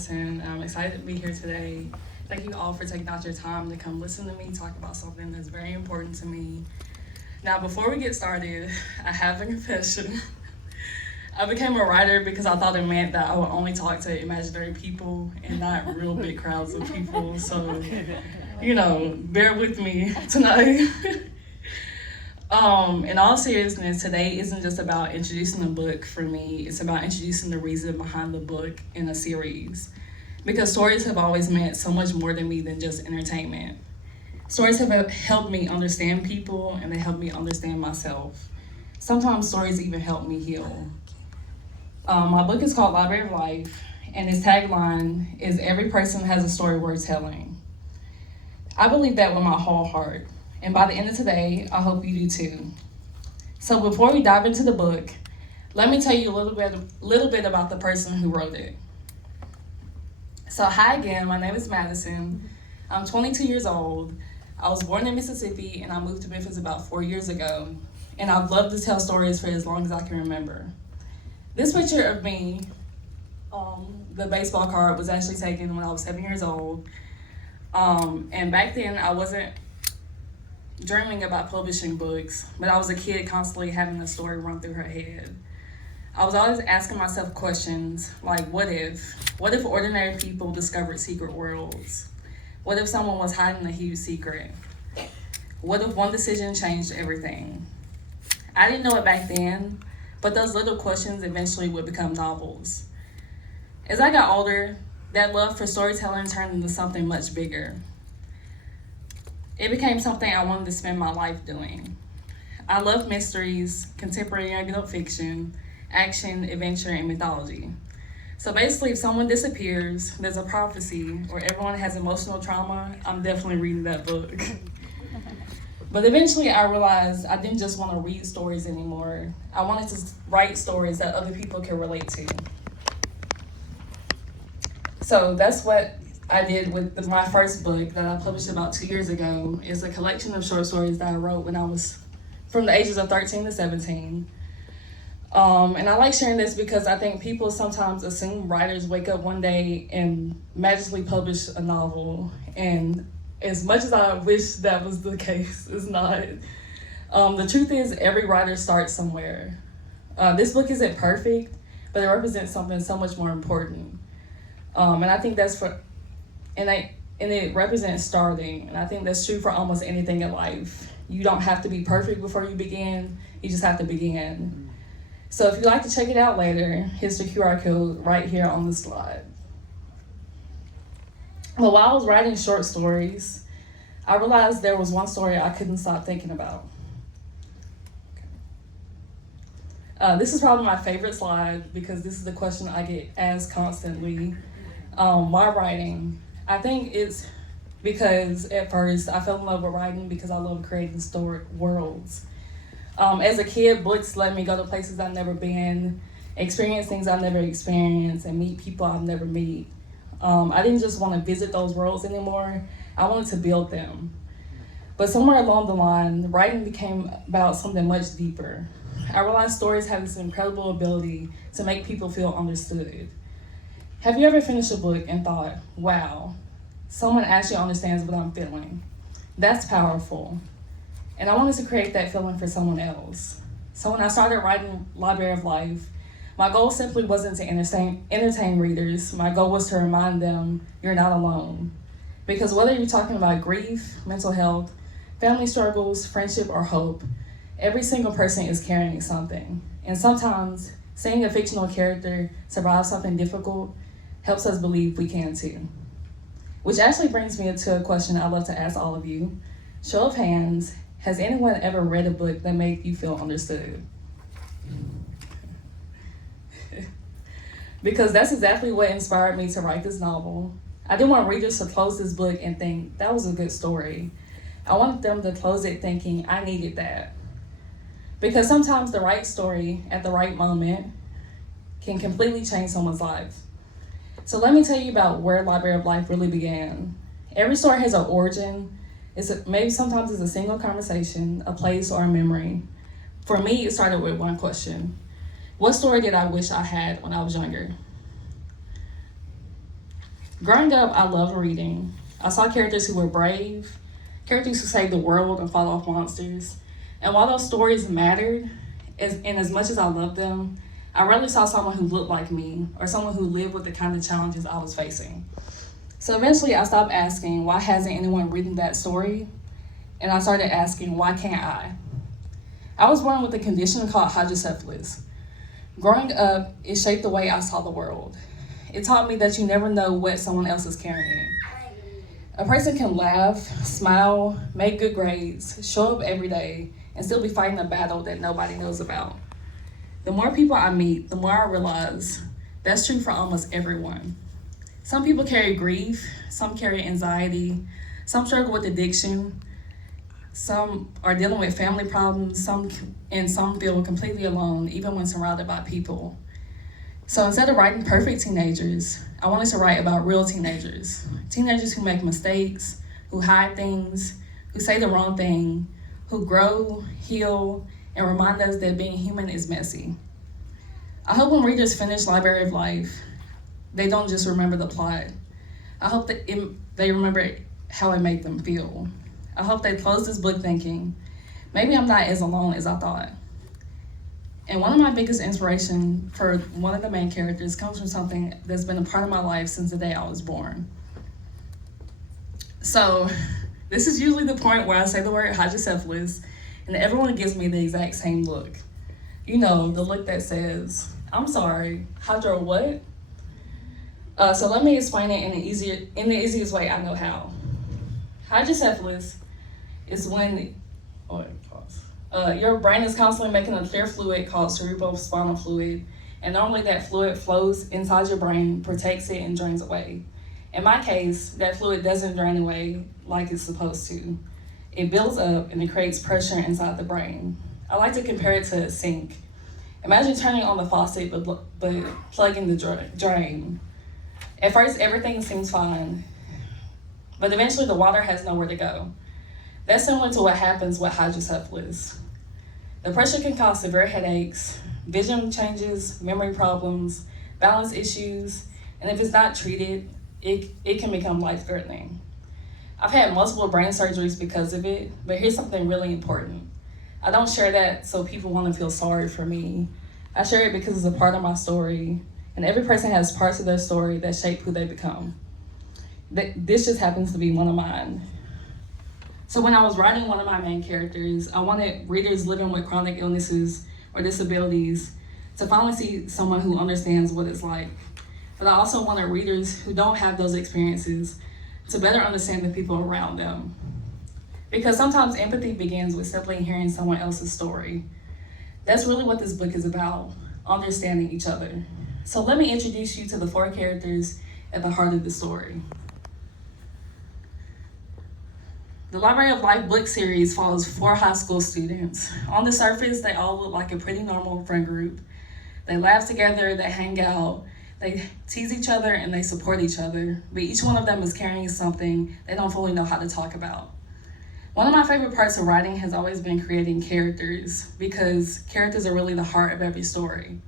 Madison. I'm excited to be here today. Thank you all for taking out your time to come listen to me talk about something that's very important to me. Now, before we get started, I have a confession. I became a writer because I thought it meant that I would only talk to imaginary people and not real big crowds of people. So, bear with me tonight. In all seriousness, today isn't just about introducing the book for me, it's about introducing the reason behind the book in a series. Because stories have always meant so much more to me than just entertainment. Stories have helped me understand people and they help me understand myself. Sometimes stories even help me heal. My book is called Library of Life, and its tagline is "Every person has a story worth telling." I believe that with my whole heart. And by the end of today, I hope you do too. So before we dive into the book, let me tell you a little bit about the person who wrote it. So hi again, my name is Madison. I'm 22 years old. I was born in Mississippi and I moved to Memphis about 4 years ago. And I've loved to tell stories for as long as I can remember. This picture of me, the baseball card, was actually taken when I was 7 years old. And back then I wasn't dreaming about publishing books, but I was a kid constantly having a story run through her head. I was always asking myself questions like, what if? What if ordinary people discovered secret worlds? What if someone was hiding a huge secret? What if one decision changed everything? I didn't know it back then, but those little questions eventually would become novels. As I got older, that love for storytelling turned into something much bigger. It became something I wanted to spend my life doing. I love mysteries, contemporary young adult fiction, action, adventure, and mythology. So basically, if someone disappears, there's a prophecy, or everyone has emotional trauma, I'm definitely reading that book. But eventually I realized I didn't just want to read stories anymore. I wanted to write stories that other people can relate to. So that's what I did with my first book that I published about 2 years ago. Is a collection of short stories that I wrote when I was from the ages of 13 to 17. And I like sharing this because I think people sometimes assume writers wake up one day and magically publish a novel. And as much as I wish that was the case, it's not. The truth is every writer starts somewhere. This book isn't perfect, but it represents something so much more important. And I think that's and it represents starting. And I think that's true for almost anything in life. You don't have to be perfect before you begin. You just have to begin. So if you'd like to check it out later, here's the QR code right here on the slide. But while I was writing short stories, I realized there was one story I couldn't stop thinking about. This is probably my favorite slide because this is the question I get asked constantly. Why writing? I think it's because at first I fell in love with writing because I love creating worlds. As a kid, books let me go to places I've never been, experience things I've never experienced, and meet people I've never met. I didn't just want to visit those worlds anymore, I wanted to build them. But somewhere along the line, writing became about something much deeper. I realized stories have this incredible ability to make people feel understood. Have you ever finished a book and thought, wow, someone actually understands what I'm feeling? That's powerful. And I wanted to create that feeling for someone else. So when I started writing Library of Life, my goal simply wasn't to entertain readers. My goal was to remind them you're not alone. Because whether you're talking about grief, mental health, family struggles, friendship, or hope, every single person is carrying something. And sometimes seeing a fictional character survive something difficult helps us believe we can too. Which actually brings me to a question I'd love to ask all of you. Show of hands, has anyone ever read a book that made you feel understood? Because that's exactly what inspired me to write this novel. I didn't want readers to close this book and think, that was a good story. I wanted them to close it thinking, I needed that. Because sometimes the right story at the right moment can completely change someone's life. So let me tell you about where Library of Life really began. Every story has an origin. Maybe sometimes it's a single conversation, a place, or a memory. For me, it started with one question. What story did I wish I had when I was younger? Growing up, I loved reading. I saw characters who were brave, characters who saved the world and fought off monsters. And while those stories mattered, and as much as I loved them, I rarely saw someone who looked like me or someone who lived with the kind of challenges I was facing. So eventually I stopped asking, why hasn't anyone written that story? And I started asking, why can't I? I was born with a condition called hydrocephalus. Growing up, it shaped the way I saw the world. It taught me that you never know what someone else is carrying. A person can laugh, smile, make good grades, show up every day, and still be fighting a battle that nobody knows about. The more people I meet, the more I realize that's true for almost everyone. Some people carry grief, some carry anxiety, some struggle with addiction, some are dealing with family problems, some feel completely alone, even when surrounded by people. So instead of writing perfect teenagers, I wanted to write about real teenagers. Teenagers who make mistakes, who hide things, who say the wrong thing, who grow, heal, and remind us that being human is messy. I hope when readers finish Library of Life, they don't just remember the plot. I hope that they remember how it made them feel. I hope they close this book thinking, maybe I'm not as alone as I thought. And one of my biggest inspiration for one of the main characters comes from something that's been a part of my life since the day I was born. So this is usually the point where I say the word hydrocephalus and everyone gives me the exact same look. You know, the look that says, I'm sorry, hydro what? So let me explain it in the easiest way I know how. Hydrocephalus is when, your brain is constantly making a clear fluid called cerebrospinal fluid, and normally that fluid flows inside your brain, protects it, and drains away. In my case, that fluid doesn't drain away like it's supposed to. It builds up and it creates pressure inside the brain. I like to compare it to a sink. Imagine turning on the faucet but plugging the drain. At first, everything seems fine, but eventually the water has nowhere to go. That's similar to what happens with hydrocephalus. The pressure can cause severe headaches, vision changes, memory problems, balance issues, and if it's not treated, it can become life-threatening. I've had multiple brain surgeries because of it, but here's something really important. I don't share that so people want to feel sorry for me. I share it because it's a part of my story, and every person has parts of their story that shape who they become. This just happens to be one of mine. So when I was writing one of my main characters, I wanted readers living with chronic illnesses or disabilities to finally see someone who understands what it's like. But I also wanted readers who don't have those experiences to better understand the people around them. Because sometimes empathy begins with simply hearing someone else's story. That's really what this book is about, understanding each other. So let me introduce you to the 4 characters at the heart of the story. The Library of Life book series follows 4 high school students. On the surface, they all look like a pretty normal friend group. They laugh together, they hang out, they tease each other, and they support each other. But each one of them is carrying something they don't fully know how to talk about. One of my favorite parts of writing has always been creating characters, because characters are really the heart of every story.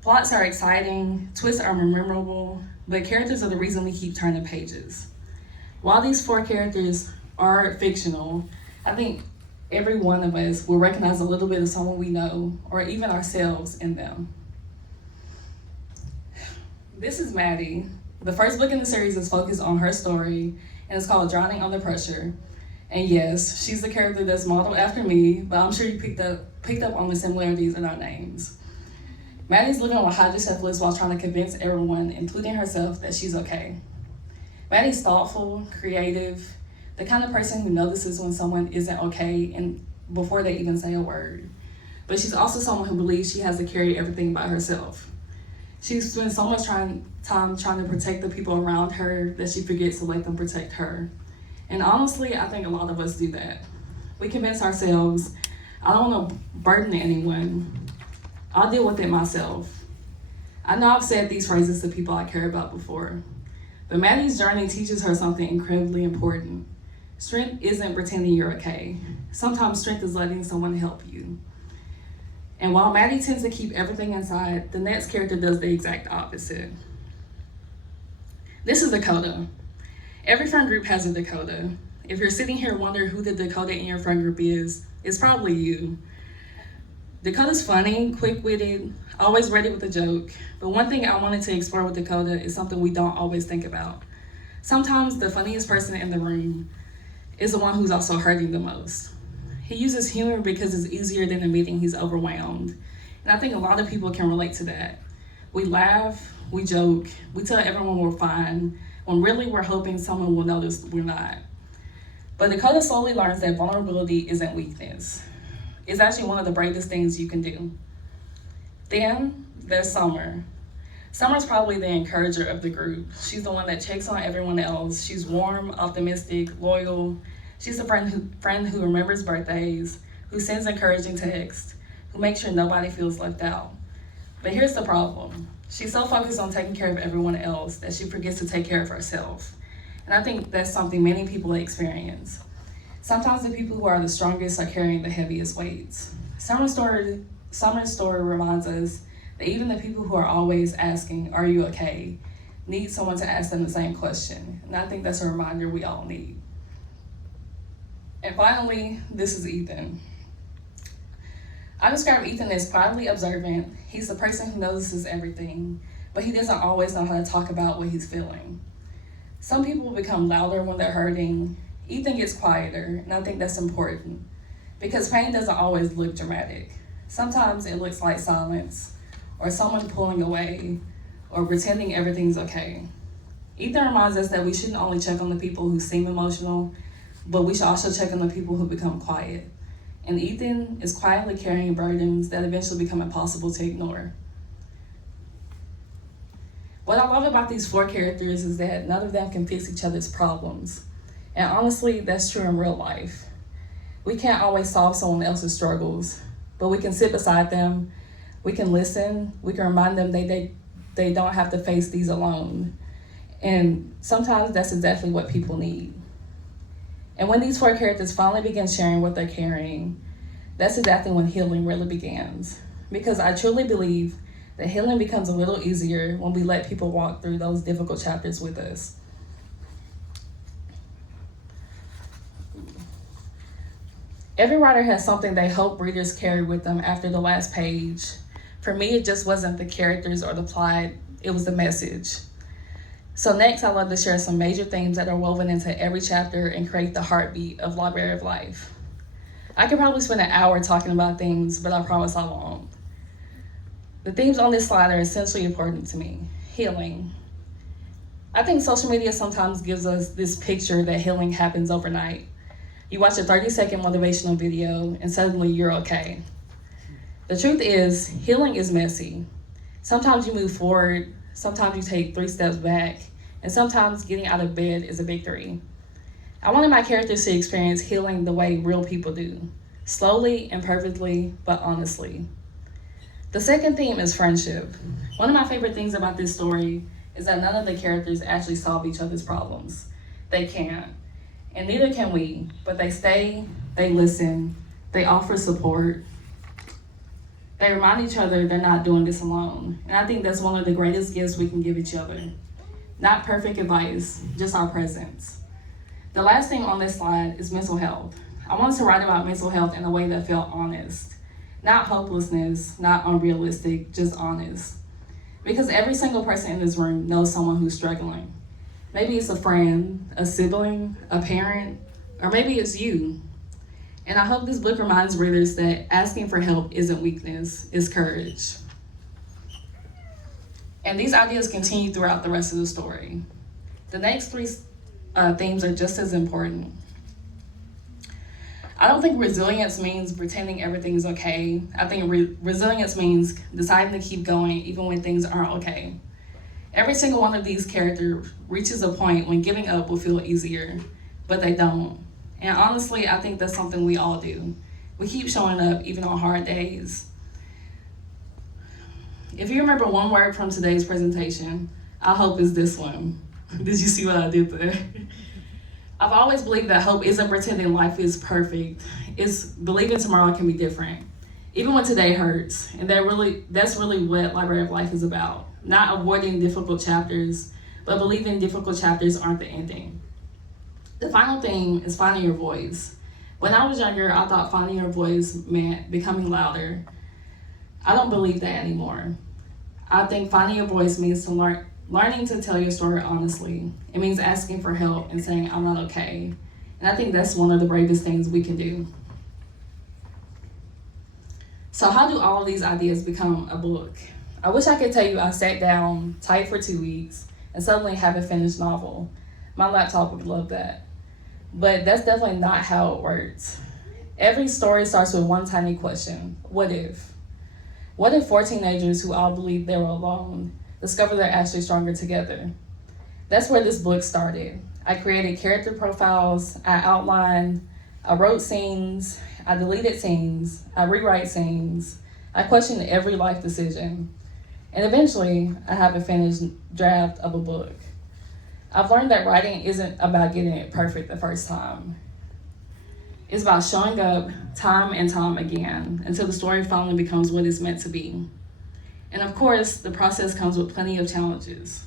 Plots are exciting, twists are memorable, but characters are the reason we keep turning pages. While these 4 characters are fictional, I think every one of us will recognize a little bit of someone we know, or even ourselves, in them. This is Maddie. The first book in the series is focused on her story, and it's called Drowning Under Pressure. And yes, she's the character that's modeled after me, but I'm sure you picked up on the similarities in our names. Maddie's living with hydrocephalus while trying to convince everyone, including herself, that she's okay. Maddie's thoughtful, creative, the kind of person who notices when someone isn't okay and before they even say a word. But she's also someone who believes she has to carry everything by herself. She spends so much time trying to protect the people around her that she forgets to let them protect her. And honestly, I think a lot of us do that. We convince ourselves, I don't want to burden anyone. I'll deal with it myself. I know I've said these phrases to people I care about before, but Maddie's journey teaches her something incredibly important. Strength isn't pretending you're okay. Sometimes strength is letting someone help you. And while Maddie tends to keep everything inside, the next character does the exact opposite. This is Dakota. Every friend group has a Dakota. If you're sitting here wondering who the Dakota in your friend group is, it's probably you. Dakota's funny, quick-witted, always ready with a joke. But one thing I wanted to explore with Dakota is something we don't always think about. Sometimes the funniest person in the room is the one who's also hurting the most. He uses humor because it's easier than admitting he's overwhelmed. And I think a lot of people can relate to that. We laugh, we joke, we tell everyone we're fine, when really we're hoping someone will notice we're not. But Dakota slowly learns that vulnerability isn't weakness. It's actually one of the bravest things you can do. Then there's Summer. Summer's probably the encourager of the group. She's the one that checks on everyone else. She's warm, optimistic, loyal. She's a friend who remembers birthdays, who sends encouraging texts, who makes sure nobody feels left out. But here's the problem. She's so focused on taking care of everyone else that she forgets to take care of herself. And I think that's something many people experience. Sometimes the people who are the strongest are carrying the heaviest weights. Summer's story reminds us that even the people who are always asking, "Are you okay?" need someone to ask them the same question. And I think that's a reminder we all need. And finally, this is Ethan. I describe Ethan as quietly observant. He's the person who notices everything, but he doesn't always know how to talk about what he's feeling. Some people become louder when they're hurting. Ethan gets quieter, and I think that's important because pain doesn't always look dramatic. Sometimes it looks like silence, or someone pulling away, or pretending everything's okay. Ethan reminds us that we shouldn't only check on the people who seem emotional, but we should also check on the people who become quiet. And Ethan is quietly carrying burdens that eventually become impossible to ignore. What I love about these 4 characters is that none of them can fix each other's problems. And honestly, that's true in real life. We can't always solve someone else's struggles, but we can sit beside them, we can listen, we can remind them they don't have to face these alone. And sometimes that's exactly what people need. And when these 4 characters finally begin sharing what they're carrying, that's exactly when healing really begins. Because I truly believe that healing becomes a little easier when we let people walk through those difficult chapters with us. Every writer has something they hope readers carry with them after the last page. For me, it just wasn't the characters or the plot, it was the message. So next, I'd love to share some major themes that are woven into every chapter and create the heartbeat of Library of Life. I could probably spend an hour talking about themes, but I promise I won't. The themes on this slide are essentially important to me. Healing. I think social media sometimes gives us this picture that healing happens overnight. You watch a 30-second motivational video and suddenly you're okay. The truth is, healing is messy. Sometimes you move forward, sometimes you take 3 steps back, and sometimes getting out of bed is a victory. I wanted my characters to experience healing the way real people do, slowly, imperfectly, but honestly. The second theme is friendship. One of my favorite things about this story is that none of the characters actually solve each other's problems. They can't, and neither can we, but they stay, they listen, they offer support. They remind each other they're not doing this alone. And I think that's one of the greatest gifts we can give each other. Not perfect advice, just our presence. The last thing on this slide is mental health. I wanted to write about mental health in a way that felt honest. Not hopelessness, not unrealistic, just honest. Because every single person in this room knows someone who's struggling. Maybe it's a friend, a sibling, a parent, or maybe it's you. And I hope this book reminds readers that asking for help isn't weakness, it's courage. And these ideas continue throughout the rest of the story. The next 3 themes are just as important. I don't think resilience means pretending everything's okay. I think resilience means deciding to keep going even when things aren't okay. Every single one of these characters reaches a point when giving up will feel easier, but they don't. And honestly, I think that's something we all do. We keep showing up even on hard days. If you remember one word from today's presentation, I hope it's this one. Did you see what I did there? I've always believed that hope isn't pretending life is perfect. It's believing tomorrow can be different, even when today hurts. And that's really what Library of Life is about. Not avoiding difficult chapters, but believing difficult chapters aren't the ending. The final thing is finding your voice. When I was younger, I thought finding your voice meant becoming louder. I don't believe that anymore. I think finding your voice means learning to tell your story honestly. It means asking for help and saying, I'm not okay. And I think that's one of the bravest things we can do. So how do all of these ideas become a book? I wish I could tell you I sat down, typed for 2 weeks, and suddenly have a finished novel. My laptop would love that. But that's definitely not how it works. Every story starts with one tiny question. What if? What if 4 teenagers who all believed they were alone discover they're actually stronger together? That's where this book started. I created character profiles, I outlined, I wrote scenes, I deleted scenes, I rewrite scenes, I questioned every life decision. And eventually, I have a finished draft of a book. I've learned that writing isn't about getting it perfect the first time. It's about showing up time and time again until the story finally becomes what it's meant to be. And of course, the process comes with plenty of challenges.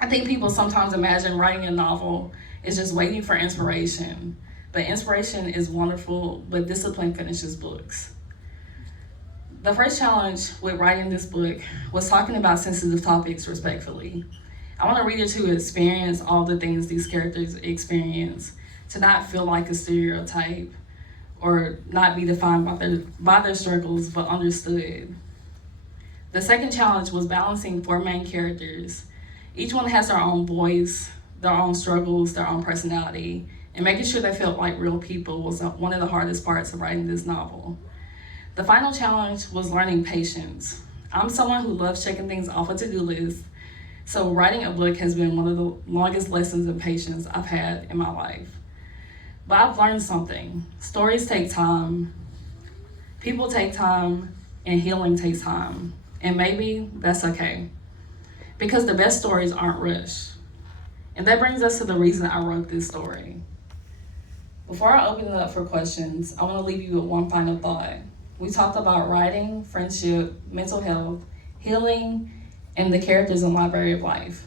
I think people sometimes imagine writing a novel is just waiting for inspiration. But inspiration is wonderful, but discipline finishes books. The first challenge with writing this book was talking about sensitive topics respectfully. I want a reader to experience all the things these characters experience, to not feel like a stereotype or not be defined by their struggles, but understood. The second challenge was balancing 4 main characters. Each one has their own voice, their own struggles, their own personality, and making sure they felt like real people was one of the hardest parts of writing this novel. The final challenge was learning patience. I'm someone who loves checking things off a to-do list, so writing a book has been one of the longest lessons in patience I've had in my life. But I've learned something. Stories take time, people take time, and healing takes time. And maybe that's okay, because the best stories aren't rushed. And that brings us to the reason I wrote this story. Before I open it up for questions, I want to leave you with one final thought. We talked about writing, friendship, mental health, healing, and the characters in Library of Life.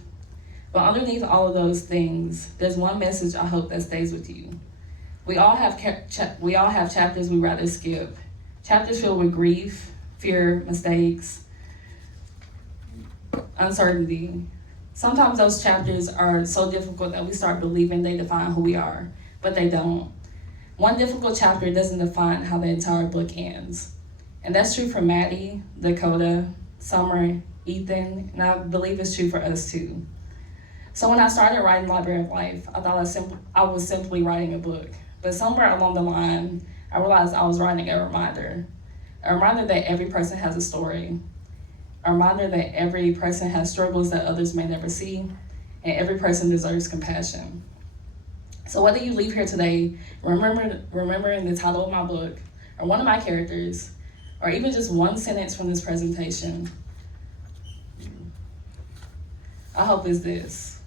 But underneath all of those things, there's one message I hope that stays with you. We all have chapters we rather skip. Chapters filled with grief, fear, mistakes, uncertainty. Sometimes those chapters are so difficult that we start believing they define who we are, but they don't. One difficult chapter doesn't define how the entire book ends. And that's true for Maddie, Dakota, Summer, Ethan, and I believe it's true for us too. So when I started writing Library of Life, I thought I was simply writing a book. But somewhere along the line, I realized I was writing a reminder that every person has a story, a reminder that every person has struggles that others may never see, and every person deserves compassion. So whether you leave here today remembering the title of my book, or one of my characters, or even just one sentence from this presentation, I hope is this: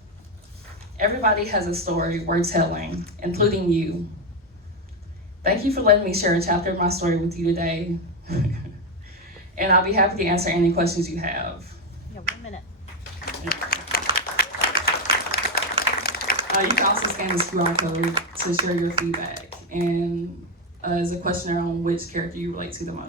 everybody has a story worth telling, including you. Thank you for letting me share a chapter of my story with you today. And I'll be happy to answer any questions you have. Yeah, 1 minute. You can also scan this QR code to share your feedback. And as a questionnaire on which character you relate to the most.